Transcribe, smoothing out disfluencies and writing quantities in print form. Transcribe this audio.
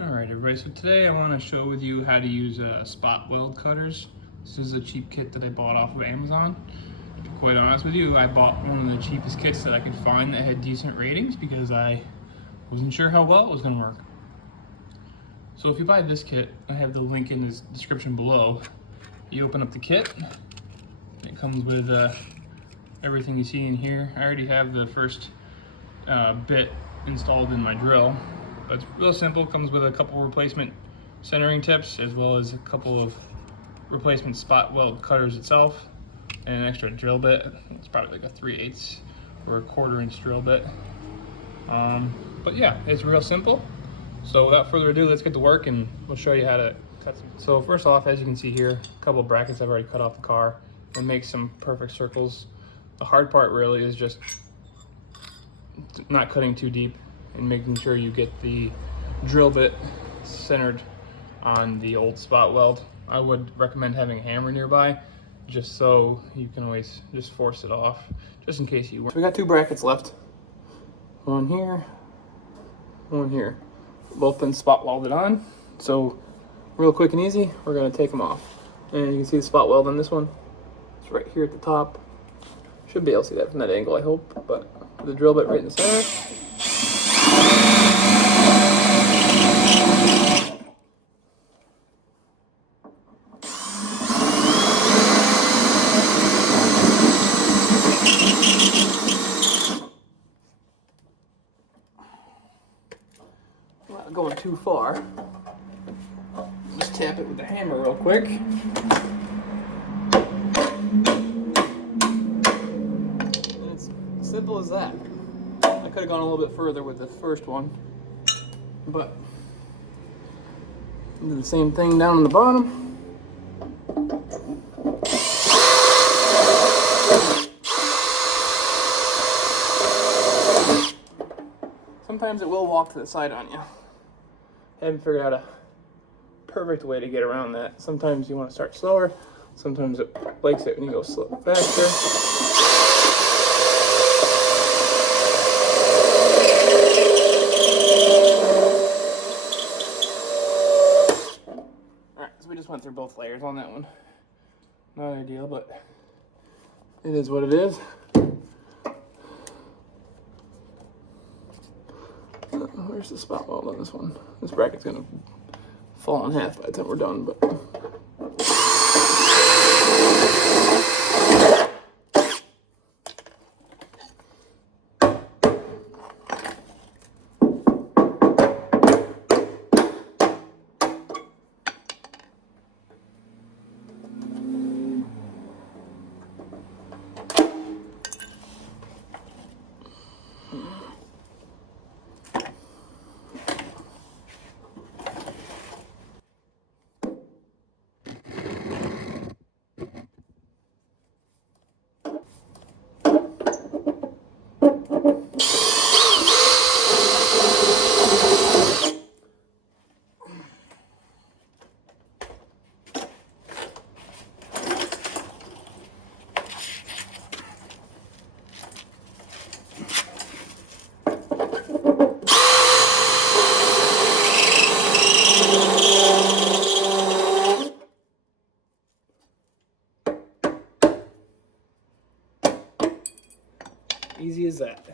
Alright everybody, so today I want to show with you how to use Spot-Weld cutters. This is a cheap kit that I bought off of Amazon. To be quite honest with you, I bought one of the cheapest kits that I could find that had decent ratings because I wasn't sure how well it was going to work. So if you buy this kit, I have the link in the description below. You open up the kit, it comes with everything you see in here. I already have the first bit installed in my drill. But it's real simple. It comes with a couple replacement centering tips as well as a couple of replacement spot weld cutters itself and an extra drill bit. It's probably like a 3/8 or a 1/4 inch drill bit. But yeah, it's real simple. So without further ado, let's get to work and we'll show you how to cut some. So first off, as you can see here, a couple of brackets I've already cut off the car and make some perfect circles. The hard part really is just not cutting too deep and making sure you get the drill bit centered on the old spot weld. I would recommend having a hammer nearby just so you can always just force it off, just in case you want. We got two brackets left. One here, one here. Both been spot welded on. So real quick and easy, we're gonna take them off. And you can see the spot weld on this one. It's right here at the top. Should be able to see that from that angle, I hope, but the drill bit right in the center. Not going too far. Just tap it with the hammer real quick. And it's as simple as that. I could have gone a little bit further with the first one, but do the same thing down on the bottom. Sometimes it will walk to the side on you. I haven't figured out a perfect way to get around that. Sometimes you want to start slower, sometimes it likes it when you go faster. Alright, so we just went through both layers on that one. Not ideal, but it is what it is. Where's the spot weld on this one? This bracket's gonna fall in half by the time we're done, but easy as that.